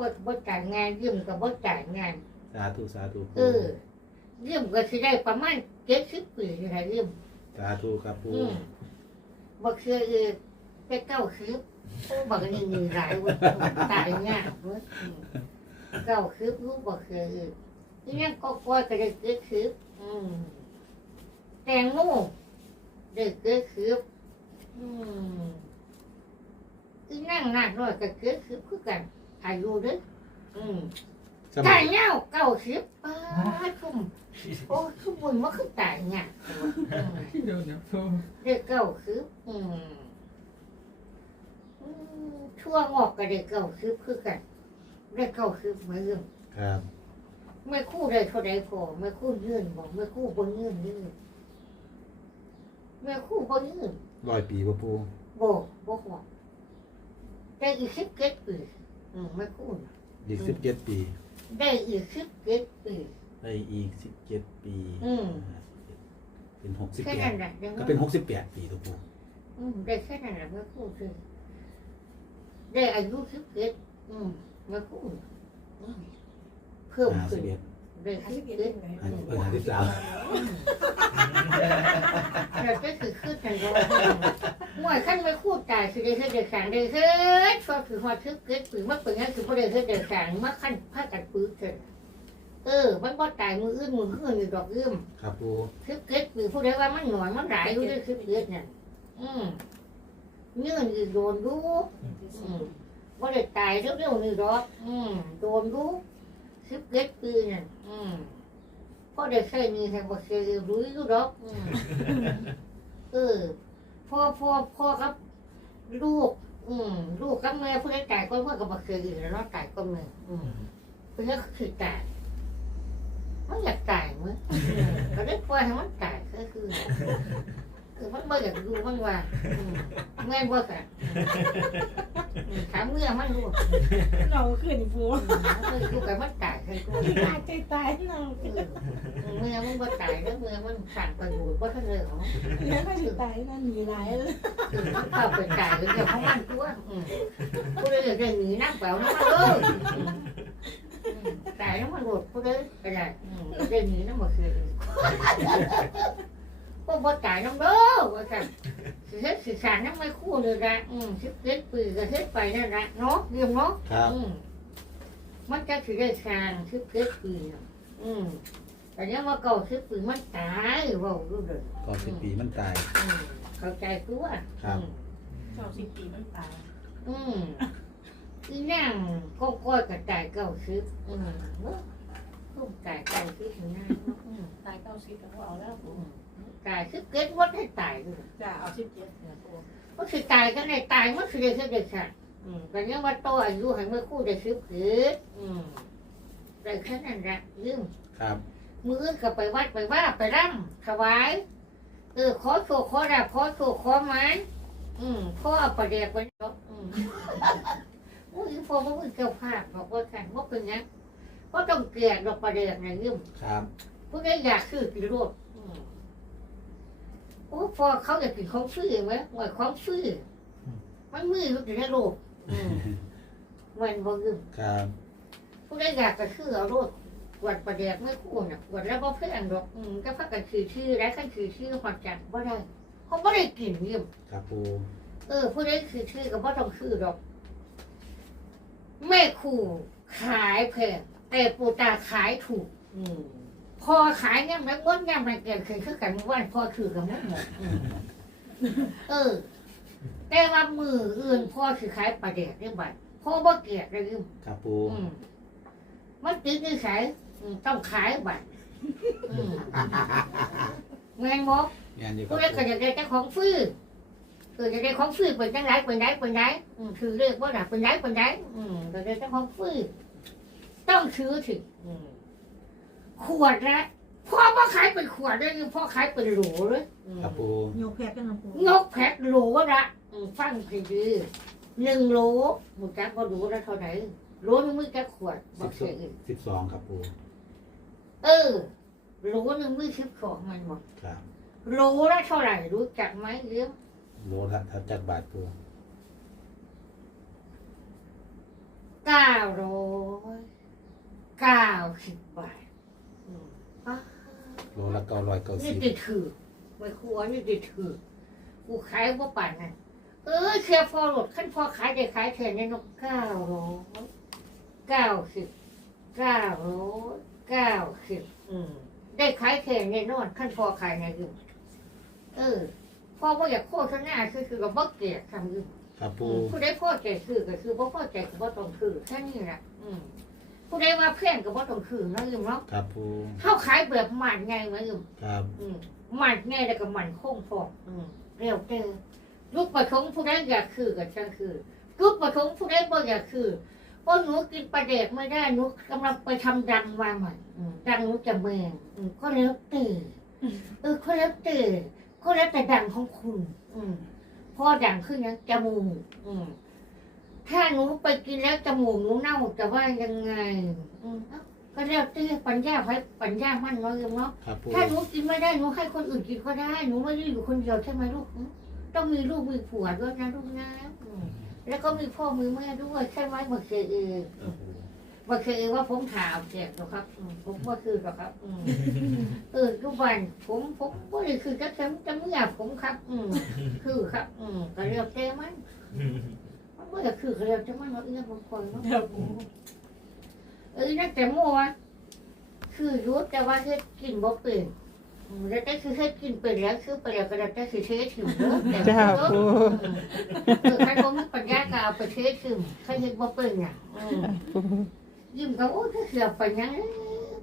ปิดบ่จ่ายงานยืมกับบ่จ่ายงานสาธุสาธุเออยืมก็สิได้ประมาณเจ็ดสิบปีนี่แหละยืมสาธุครับปูอืมบ่เคยเออไปเก้าสิบโอ้บักนี่มีหลายเว้ยตายยากเว้ยอืมเก้าสิบรู้บ่เคยเออที่นั่นก็กล้วยก็ได้เจ็ดสิบอืมแตงโมได้เจ็ดสิบอืมที่นั่งนักน้อยก็เจ็ดสิบคือกัน อายุเด้ออืมสมัตายยเงาเก้าสิบป้าดคุ้มโอ้คุ้มบุญว่าคือตายเงาเดี๋ยวเดี๋ยวโทรเด็กเก้าสิบอืมอืมชั่วงอกกับเด็กเก้าสิบคือกันเด็กเก้าสิบเหมือนกันครับ ไม่คู่ใดเท่าใดพอไม่คู่ยื่นบอกไม่คู่บนยื่นยื่นไม่คู่บนยื่น ร้อยปีป่ะปูบอกบอกว่าได้อีกสิบเจ็ดปี อืมไม่คู่น่ะอีกสิบเจ็ดปี ได้อีกสิบเจ็ดปีได้อีกสิบเจ็ดปีอืม เป็นหกสิบแค่แปนั้ดนแหละยังก็ไม่เป็นหกสิบแปดปีตัวปูอืมได้แค่นั้นแหละไม่คู่คือได้อายุสิบเจ็ดอืมไม่คู่อืมเพิ่มห้าขึ้สินบเอ็ด ได้สิบเจ็ดห้าสิบเอ็ดห้าสิบสามเราจะคือขึ้นกันรอมวยขั้นไม่คู่ตายสิได้เฮ็ดเด็กสางได้เฮ็ดชอบคือฮอดทึกเกิดปืนมาเปิดงั้นคือบ่ได้เฮ็ดเด็กสางมาขั้นพากันปืนเถิดเออ มันบ่ตายมืออื่นมืออื่นอยู่ดอกยืมครับปูทึกเกิดปืนผู้ใดว่ามันหน่อยมันหลายอยู่ด้ทึกเกิดเนี่ยอืมเงื่อนอยู่โดนดูอืมบ่ได้ตายเร็วๆนี่ดอกอืมโดนดู ทึกเกิดปืนเนี่ยอืมพอได้ใช้นี่ให้บ่เคยรู้อยู่ดอกอืมเออพ่อพ่อพ่อครับ ลูก อืมลูกกับแม่เพื่อนตายก็เพื่อนกับบักเสือยู่แล้วเนาะตายก็แม่อืมเพื่อนก็คือตายมันอยากตายมั้ยอืมก็ได้ปล่อยให้มันตายก็คือ มันบ่อยากดูมันว่าอืมแม่นบ่ค่ะอืมถามเมื่อมันรู้เราขึ้นฟูอืมมันเคยดูกับมันตายเคยดูตายใจตายเราเออเมื่อมันบ่ตายแล้วเมื่อมันสั่นประโยชน์บ่ทันเลยเหรอแล้วก็จะตายนั่นมีหลายเลยเข้าไปจ่ายเรื่องของมันตัวอืมผู้ใดอยากได้หนีน้ำเปล่าน้ำมันเลยอืมอืมจ่ายน้ำมันหมดผู้ใดก็ได้อืมอยากได้หนีน้ำมันคือพว กบ่จ่ายน้ำเด้อว่ากันสิเฮ็ดสิสารน้ำไม่คู่เลยละอืมสิบเจ็ดปีก็เฮ็ดไปนั่นละเนาะเรียมเนาะครับ อืมมันจะสิได้สร้างสิบเจ็ดปีน่ะอืมแต่เนี้ยว่าเก่าสิบปีมันตายเว่ารู้เลยก่อนสิบปีมันตาย อืมเข้าใจตัวครับ อืม เจ้าสิบปีมันตายอืมอีนั่งก็ก้อยกระจายเก้าซึบอืมเนาะทุ่มจ่ายเก้าซึบอยู่นั่นเนาะอืมตายเก้าสิบแล้วเอาแล้วอืม ตายซึบเกิดวัดให้ตายด้วยจะเอาสิบเจ็ดเนี่ยปูก็คือตายก็ได้ตายมันคือได้คือได้ค่ะอืมแต่เนี้ยว่าโตอายุให้เมื่อคู่ได้ซึบเกิดอืมได้แค่นั้นแหละลืม ครับ มืออื่นก็ไปวัดไปว่าไปร่ำถวาย เออขอโชคขอรับขอโชคขอหมายอืมขอเอาประเดี๋ยวไปเนาะอืมอุ้ยพอมาอุ้ยเจ้าภาพบอกว่ากันว่าเป็นไงก็ต้องเกลียดดอกประเดี๋ยวนะยืมครับ ผู้ใดอยากซื้อกินรวดอืม โอ้พอเขาอยากกินของซื้อไหมหวยของซื้อมันมือรู้ถึงได้โลกอืมมันบ่ยืมครับผู้ใดอยากก็ซื้อเอารวดกวดประเดี๋ยวไม่คู่น่ะกวดแล้วบ่เพื่อนดอกอืมก็พักกันคือชื่อแล้วกันคือชื่อหอดจังบ่ได้เขาบ่ได้กินยืมครับปูเออ ผู้ใดคือชื่อก็บ่ต้องชื่อดอกแม่ครูขายแพงแต่ปูตาขายถูก อืม พอขายเนี่ยมันม้วนเนี่ยมันเกิดขึ้นคือกันว่าพ่อคือกับมันหมดอืมเออ แต่ว่ามืออื่นพ่อคือขายปลาแดกได้บัดพ่อบ่เกลียดเลยอืมครับปูอืมมันติดนิสัยอืมต้องขายบัดอืมแมนบอกงานอยู่คผู้รับใดก็อยากได้เจ้าของฟรีคือจะได้ของฟรีเป็นจังไรเป็นไรเป็นไรอืมคือเรียกว่าน่ะเป็นไรเป็นไรอืมก็ได้เจ้าของฟรีต้องซื้อถึงอืม ขวดละพ่อพ่อขายเป็นขวดได้ยังพ่อขายเป็นโหลเลยอืมครับปูโยกแพกกันนะปูนกแพ็คโหลละอืมฟังให้ดีหนึ่งโหลหมูจักก็รู้แล้วเท่าไหร่โหลหนึงมือจะขวดบสิอบกสอเสีงยอีกสิบสองครับปูเออโหลหนึ่งมือชิบของมันหมดครับโหลละเท่าไหร่รู้จักไหมเรื่องโลละทับจักบาทปูเก้าร้อยเก้าสิบบาทอืมป๊า โลละเก้าร้อยเก้านี่สิบติดถือไม่ครัวนี่ติดถือกูขายว่าป่านนั่นเออเชียร์พอหลดขั้นพอขายได้ขายแค่นี้นกเก้าร้อยเก้าสิบเก้าร้อยเก้าสิบอืมได้ขายแค่นี้นอนขั้นพอขายในอยู่เออพอว่าอยากโฆษณาคือคือกับบักเกียทำอยู่ ครับปู ผู้ใดพ่อใจคือก็คือบ่พ่อใจก็บ่ต้องคือแค่นี้แหละอืม ผู้ใดว่าเพื่อนก็บ่ต้องคือเนาะอยู่เนาะครับปูเฮาขายแบบหมันไงมาอยู่ครับอืมหมันไงแล้วก็หมันคงพออืมเร็วเจอลูกประสงค์ผู้ใดอยากคือก็ช่างคือลูกประสงค์ผู้ใดบ่อยากคือเพราะหนูกินปลาเด็กไม่ได้หนูกำลังไปทำดังมาใหม่อืมดังหนูจะเมืองอืมก็แล้วแต่เออก็แล้วแต่ก็แล้วแต่ดังของคุณ อืมพ่อดังขึ้นนะจมูกอืม ถ้าหนูไปกินแล้วจมูกหนูเน่าจะว่ายังไงอืมเอ้าก็แล้วแต่ปัญญาไว้ปัญญามั่นเนาะเนาะ ครับปูถ้าหนูกินไม่ได้หนูให้คนอื่นกินก็ได้ หนูไม่ได้อยู่คนเดียวใช่ไหมลูกอืมต้องมีลูกมีผัวด้วยนะลูกนะอืมแล้วก็มีพ่อมีแม่ด้วยใช่ไหมเมื่อเคยเองครับปูเมื่อเคยเองว่าผมถามแจกหรอกครับอืมผมว่าคือหรอกครับอืมเออทุกวันผมผมก็เลยคือจะจะจะไม่อยากผมครับ อืมคือครับ อืมก็เรียกเต้มัน มันก็จะคือก็เรียกเต้มันเนาะอีนั่นบางคนเนาะเดี๋ยวปูเออนั่นแต่โม่วะคือรู้แต่ว่าเฮ็ดกินบ่เป็นอืมแล้วแต่คือเฮ็ดกินเป็นแล้วคือไปแล้วก็แล้วแต่คือเทถิ่มเด้อแต่จ้าเด้อปูอืมเออใครบ่มีปัญญาก็เอาไปเทถิ่มใครเฮ็ดบ่เป็นน่ะอืมยิ้มก็โอ้ยก็เสียไปหยัง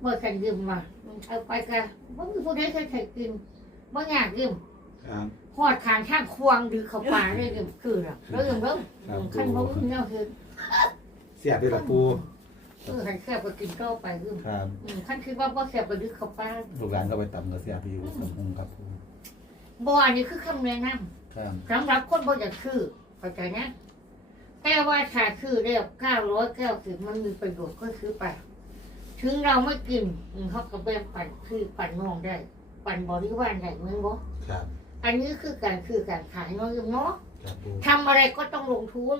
บ่ทันยิ้มมาอืมเอาไปก็บ่มีผู้ใดเคยให้กินบ่อยากยิ้ม ครับหอดขางข้างควงดือเข้าป่าเลยก็คือน่ะแล้วยังเริ่มขั้นบ่มีแนวคือเสียบด้วยละปูเออขันแคบก็กินเข้าไปคือครับอืมขั้นคิดว่าบ่แคบก็ดือเข้าป่าลูกหลานก็ไปตำกับเสียบอยู่สมพงครับปูบ่อันนี้คือคำแนะนครับำสำหรับคนบ่อยากคือเข้าใจนะแต่ว่าถ้าคือเรียบเก้าร้อยเก้าสิบมันมีประโยชน์ก็คือไปถึงเราไม่กินอืมเขาก็แบ่งปันคือปันน้องได้ ปันบริวารได้เหมือนบ่ครับ อันนี้คือการคือการขายเนาะเนาะครับปูทำอะไรก็ต้องลงทุน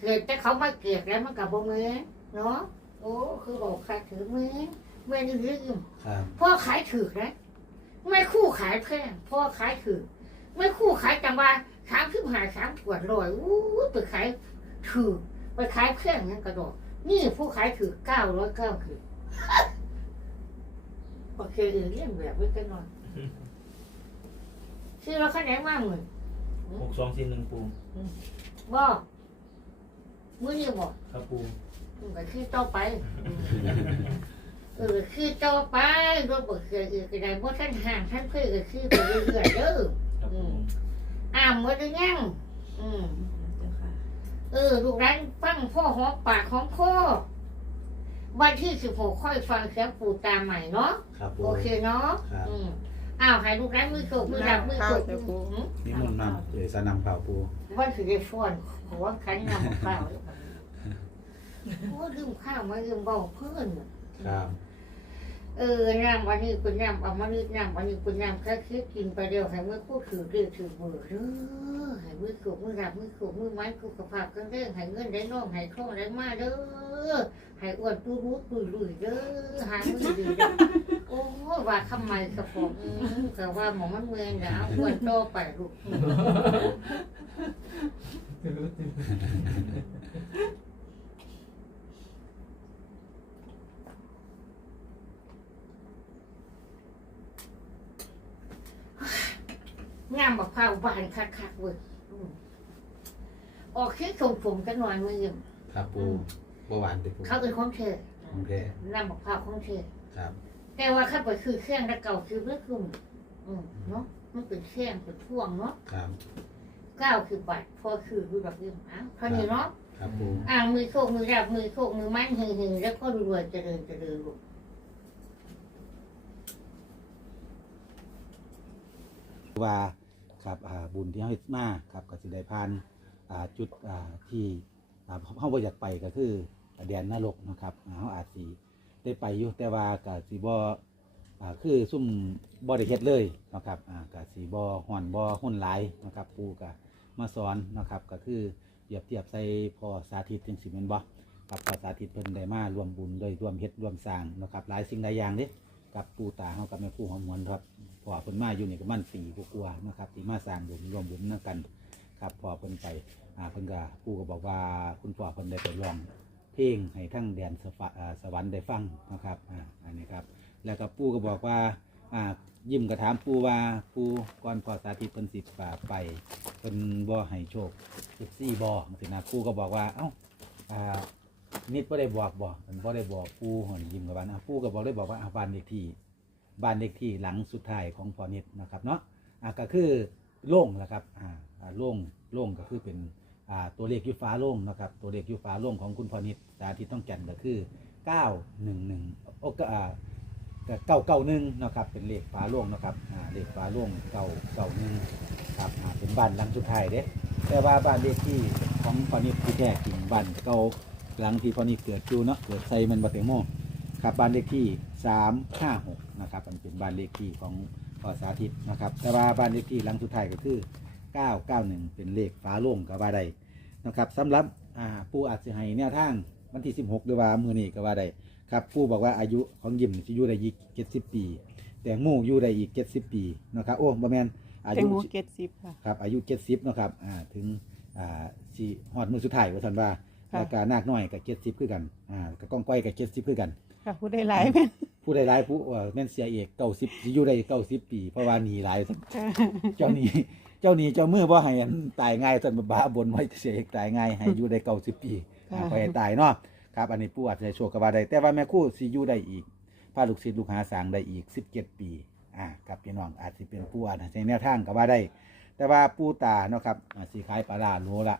เกิดแต่เขามาเกลียดแล้วมันกับโบเมนเนาะโอ้คือบอกขายถือเมนเมนอีกเรื่องครับพ่อขายถือนะไม่คู่ขายแพงพ่อขายถือไม่คู่ขายจังว่าสามสิบห้าสามขวดลอยอู้ยไปขายถือไปขายแพงนั่นกระโดดนี่ผู้ขายถือเก้าร้อยเก้าคือโอเคเออเรียนแบบไว้กันหน่อย ซื้อเราคะแนนมากเหมือนหกสองสี่หนึ่งปูบอกมือนี่บอกครับปูอืมก็คือต่อไปอืมเออคือต่อไปรถบกเสืออื่นก็ได้เพราะท่านห่างท่านเพื่อก็คือไปเรื่อยๆเด้อครับปูอ่ามมาดูยังอืมเดี๋ยวค่ะเออลูกร้านฟังพ่อหอมปากของพ่อวันที่สิบหกค่อยฟังเสียงปู่ตาใหม่เนาะครับปูโอเคเนาะครับอืม อ้าวให้ลูกร้านมือโกมือรับมือโกข้าวจ้ะปู่อืมนี่มันต์นำเลยสนำเผาปูวันคือได้ฟ้อนหัวขันนำข้าวโอ้ลืมข้าวมาลืมเบาเพื่อนครับเออน้ำวันนี้เป็นน้ำเอามานี่น้ำวันนี้เป็นน้ำแค่คิดกินไปเดียวให้มือคู่ถือเรื่องถือเบอร์เด้อให้มือขูมือรับมือขูมือไม้ขูกระเพาะกันเด้อให้เงินได้น้องให้ทองได้มาเด้อให้อ้วนตู้รู้ตุยลุยเด้อหามือดีเด้อโอ้ย ว่าทำไมกระผมอืมแต่ว่าหมอมันเมืองนะอ้วนโตไปลูกงามบักเผาบานคักๆเว้ยอืมออกคิดส่งผมกันหน่อยมือยิมครับปูเบาหวานติปูเขาเป็นของเธอโอเคน้ำบักเผาของเธอครับ แต่ว่าข้าไปคือเครื่องตะเก่าคือเมื่อคืนอืมเนาะมันเป็นเครื่องเป็นพ่วงเนาะครับ เก้าคือบัตรพอคือรูแบบนี้อ้าวเท่านี้เนาะครับปูอ่างมือโคกมือรับมือโคกมือมันหึงหึงแล้วก็รวยๆเจริญเจริญลูกว่าครับอ่าบุญที่เฮาเฮ็ดมาครับก็สิได้ผ่านอ่าจุดอ่าที่อ่าเฮาบ่อยากไปก็คือแดนนรกนะครับอ่าเฮาอาจสิ ได้ไปอยู่แต่ว่าก็สิบ่อ่าคือซุ่มบ่ได้เฮ็ดเลยนะครับอ่าก็สิบ่ฮ้อนบ่หุ่นหลายนะครับปู่ก็มาสอนนะครับก็คือเปรียบเทียบใส่พอสาธิตจังซี่แม่นบ่กับพอสาธิตเพิ่นได้มารวมบุญโดยรวมเฮ็ดรวมสร้างนะครับหลายสิ่งหลายอย่างเด้กับปูตาเฮากับแม่ครู่หอมหวนครับพ่อเพิ่นมาอยู่นี่ก็มันปีกว่าๆนะครับที่มาสร้างบุญรวมบุญนำกันครับพ่อเพิ่นไปอ่าเพิ่นก็ปูก็บอกว่าคุณพ่อเพิ่นได้ไปร้อง เพลงให้ทั้งแดนสวรรค์อ่าสวรรค์ได้ฟังนะครับอ่าอันนี้ครับ แล้วก็ปู่ก็บอกว่าอ่ายิ้มก็ถามปู่ว่าปู่ก่อนพอสาธิตเพิ่นสิป่าไปเพิ่นบ่ให้โชค14บ่จังซี่นะปู่ก็บอกว่าเอ้าอ่านิดบ่ได้บอกบอกมันบ่ได้บอกปู่หอนยิ้มกับบ้านอะปู่ก็บอกได้บอกว่าอะบ้านเลขที่บ้านเลขที่หลังสุดท้ายของพอนิดนะครับเนาะอะก็คือโล่งนะครับอ่าโล่งโล่งก็คือเป็น อ่าตัวเลขยูฟ้าโล่งนะครับ ตัวเลขยูฟ้าโล่งของคุณพอนิดสาธิตต้องจันทร์ก็คือ 911โอ้ก็อ่าเก้าเก้าหนึ่งนะครับเป็นเลขฟ้าโล่งนะครับอ่าเลขฟ้าโล่งเก้าเก้าหนึ่งครับอ่าเป็นบ้านหลังสุดท้ายเด้แต่ว่าบ้านเลขที่ของพอนิดที่แท้จริงบ้านเก่าหลังที่พอนี่เกิดอยู่เนาะเกิดใส่มันบาเตโมครับบ้านเลขที่สามห้าหกนะครับมันเป็นบ้านเลขที่ของพอสาธิตนะครับ แต่ว่าบ้านเลขที่หลังสุดท้ายก็คือ เก้าเก้าหนึ่งเป็นเลขฟ้าโล่งกับว่าใดนะครับสำหรับอ่าผู้อาจจะให้แนวทางวันที่สิบหกหรือว่ามือนี้ก็ว่าใดครับผู้บอกว่าอายุของยิมจะอยู่ได้อีกเจ็ดสิบปี แต่งโมูอยู่ได้อีกเจ็ดสิบปีนะครับโอ้บะแมนอาแตยุงโมเกตซิปค่ะ ครับอายุเจ็ดสิบนาะครับอ่าถึงอ่าสี่ฮอดมือสุดท้ายว่าท่านว่าค่ะ แล้วก็นาคน้อยกับเจ็ดสิบคือกันอ่ากับก้องก้อยกับเจ็ดสิบคือกัน ค่ะผู้ได้หลายแม่นผู้ใดหลายผู้เอ่อแม่นเสียเอกเก้าสิบอยู่ได้เก้าสิบปี เพราะว่าหนีหลายค่ะเจ้าหนี้ เจ้าหนี้เจ้ามือบ่ให้อันตายง่ายท่านบ้าบนไว้เสียเอกตายง่ายให้อยู่ได้เก้าสิบปีอ่าไปให้ตายเนาะครับ อันนี้ผู้อาจจะโชคกับว่าได้แต่ว่าแม่ครู่สิอยู่ได้อีกพาลูกศิษย์ลูกหาสร้างได้อีกสิบเจ็ดปีอ่ากับพี่น้องอาจจะเป็นผู้อาจจะใช้แนวทางกับว่าได้ แต่ว่าปูตาเนาะครับอ่าสีขายปลาร้าโลละ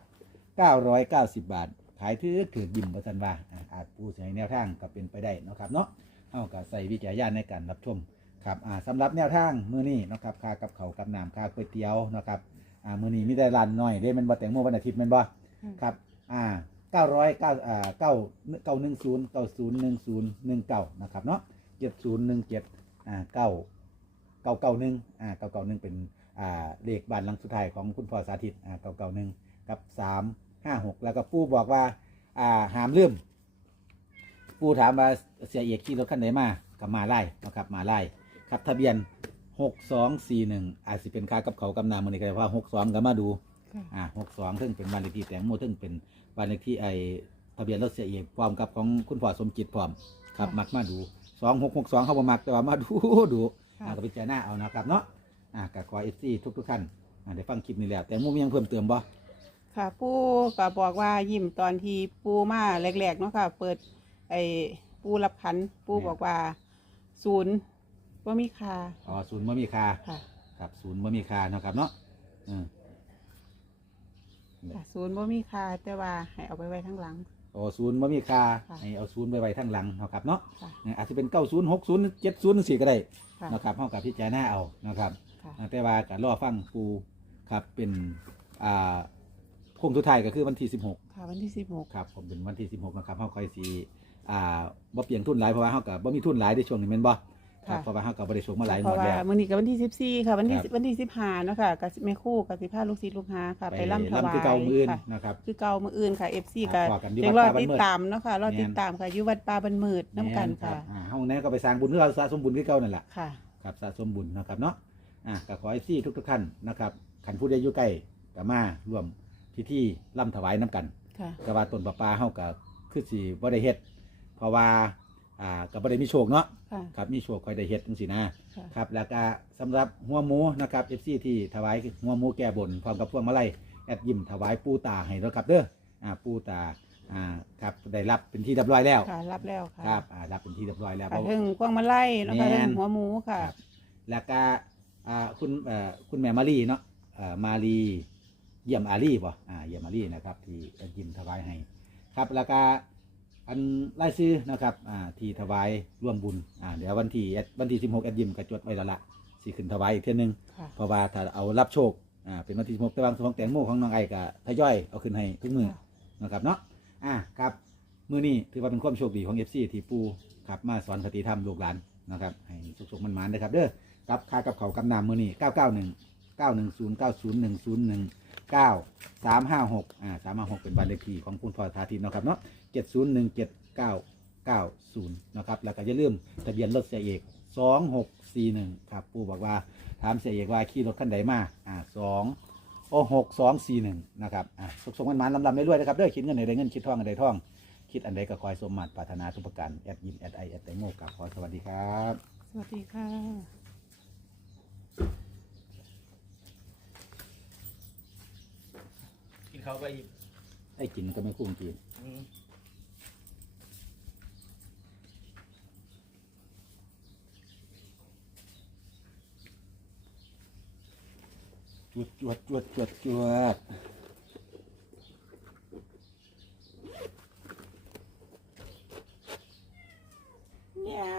990บาท ขายถือถือยิ้มประทันว่าอ่าอาจปูเสียแนวทางก็เป็นไปได้เนาะครับเนาะเอาก็ใส่วิจารณญาณในการรับชม ครับอ่าสำหรับแนวทางมื้อนี้เนาะครับค่ากับเขาวกับน้ำค่าก๋วยเตี๋ยวเนาะครับอ่ามื้อนี้มีได้ร้านน้อยเด้แมันบ่แตงโมวันอาทิตย์แมันบ่ครับอ่า909อ่า9 910 9010 19นะครับเนาะ7017อ่า9เก้าเก้าหนึ่งอ่าเก้าเก้าหนึ่งเป็นอ่าเลขบ้านหลังสุดท้ายของคุณพ่อสาธิตอ่าเก้าเก้าหนึ่งกับสามห้าหกแล้วก็ปู่บอกว่าอ่าหามลืม ปู่ถามว่าเสียเอกขี่รถคันไหนมากับมาไล่นะครับมาไล่ ครับทะเบียนหกสองสี่หนึ่งอาจจะเป็นค่ากับเขากำนามันนี่ก็ได้ว่าหกสองก็มาดู ค่ะอ่าหกสองซึ่งเป็นบ้านเลขที่แตงโมซึ่งเป็นบ้านเลขที่ไอทะเบียนรถเสียเอกพร้อมกับของคุณพ่อสมจิตพร้อมครับมักมาดูสองหกหกสองเขาบ่มักแต่ว่ามาดู ดูค่ะอ่าก็พิจารณาเอานะครับเนาะอ่าก็ขอเอฟซีทุกทุกๆท่านอ่าได้ฟังคลิปนี้แล้ว แต่หมูมีหยังเพิ่มเติมบ่ค่ะปูก็บอกว่ายิ้มตอนที่ปูมาแรกๆเนาะค่ะ เปิดไอ้ปูรับขัน ปูบอกว่าศูนย์ ว่ามีค่าอ๋อศูนย์บ่มีค่าค่ะครับศูนย์บ่มีค่าเนาะครับเนาะอืมค่ะศูนย์ว่ามีค่าแต่ว่าให้เอาไปไว้ทั้งหลัง โอ้ศูนย์บ่มีค่าค่ะให้เอาศูนย์ไปไว้ทั้งหลังเนาะครับเนาะค่ะ เนี่ยอาจจะเป็นเก้าศูนย์หกศูนย์เจ็ดศูนย์สี่ก็ได้ค่ะนะครับเฮากับพิจารณาเอานะครับ ค่ะอ่าแต่ว่าก็รอฟังปูครับเป็นอ่าโค้งสุดท้ายก็คือวันที่ 16 ค่ะวันที่สิบหกครับผมเป็นวันที่ 16 นะครับเฮาค่อยสิอ่าบ่เปลี่ยนทุนหลายเพราะว่าเฮาก็บ่มีทุนหลายในช่วงนี้แม่นบ่ ครับเพราะว่าเฮาก็บ่ได้ส่งมาหลายงเพวราะดว่าแล้ว มื้อนี้กับวันที่สิบสี่ค่ะ วันที่ครับ วันที่สิบห้าเนาะค่ะกับแม่ครู่กับสิพาลูกศิษย์ลูกหาค่ะ ไปร่ำถวายคือเก่ามื้ออื่นค่ะ นะครับ คือเก่ามืออื่นค่ะ FC ครัก็บพอกันอยู่ยังวัรดอป่าบ้านติดมืด ตามเนาะค่ะรอติดตามค่ะอยู่วัดป่าบันมืดน้ำกันแม่ค่ะรับอ่าเฮาแน่ก็ไปสร้างบุญเพื่อสะสมบุญคือเก่านั่นแหละค่ะ ครับสะสมบุญนะครับเนาะอะก็ขอให้ซี่ทุกๆท่านนะครับคันผู้ใดอยู่ใกล้ก็มาร่วมพิธีร่ำถวายน้ำกันค่ะก็ว่าต้นประปาเฮาก็คือสิบ่ได้เฮ็ดเพราะว่า อ่าก็บ่ได้มีโชคเนาะค่ะ ครับมีโชคค่อยได้เฮ็ดจังซี่นะค่ะ ครับแล้วก็สำหรับหัวหมูนะครับ FC ที่ถวายหัวหมูแก้บนพร้อมกับพวงมาลัยแอดยิ้มถวายปูตาให้แล้วครับเด้ออ่าปูตาอ่าครับได้รับเป็นที่เรียบร้อยแล้วค่ะ รับแล้วค่ะครับอ่ารับเป็นที่เรียบร้อยแล้วค่ะเพราะ ถึงพวงมาลัยเนาะค่ะแม่นถึงหัวหมูค่ะ ครับแล้วก็อ่าคุณเอ่อคุณแม่มารีเนาะเอ่อมารีเยี่ยมอารีบ่อ่าเยี่ยมอารีนะครับที่แอดยิมถวายให้ ครับแล้วก็ อันรายชื่อนะครับอ่าที่ถวายร่วมบุญอ่าเดี๋ยววันที่แอดวันที่16แอดยิมก็จดไว้แล้วละสิขึ้นถวายอีกเทื่อนึงค่ะ เพราะว่าถ้าเอารับโชคอ่าเป็นวันที่16แต่บางส่วนของแตงโมของน้องไอก็ทยอยเอาขึ้นให้ทุกมือค่ะ นะครับเนาะอ่าครับมือนี้ถือว่าเป็นความโชคดีของ FC ที่ปูครับมาสอนคติธรรมลูกหลานนะครับให้สุขๆมันๆนะครับเด้อกับค่ากับเขาวกับนำมือนี้991 910 90101 9 356อ่า356เป็นบ้านเลขที่ของคุณพ่อสาธิตเนาะครับเนาะ เจ็ดศูนย์หนึ่งเจ็ดเก้าเก้าศูนย์นะครับ แล้วก็อย่าลืมทะเบียนรถเสียเอกสองหกสี่หนึ่งครับปูบอกว่าถามเสียเอกว่าขี่รถคันใดมาอ่าสองโอหกสองสี่หนึ่งนะครับอะสุขสมมันมันลำลำได้ด้วยนะครับเด้อคิดเงินในได้เงินคิดทองในได้ทอง คิดอันใดก็คอยสมมัติปรารถนาทุกประการแอดยินแอดไอแอดไตโมกับขอสวัสดีครับ สวัสดีค่ะ กินข้าวไปอีกไอ้กินก็ไม่คุ้มกิน อืม จวดจวดจวดจวดจวดเงา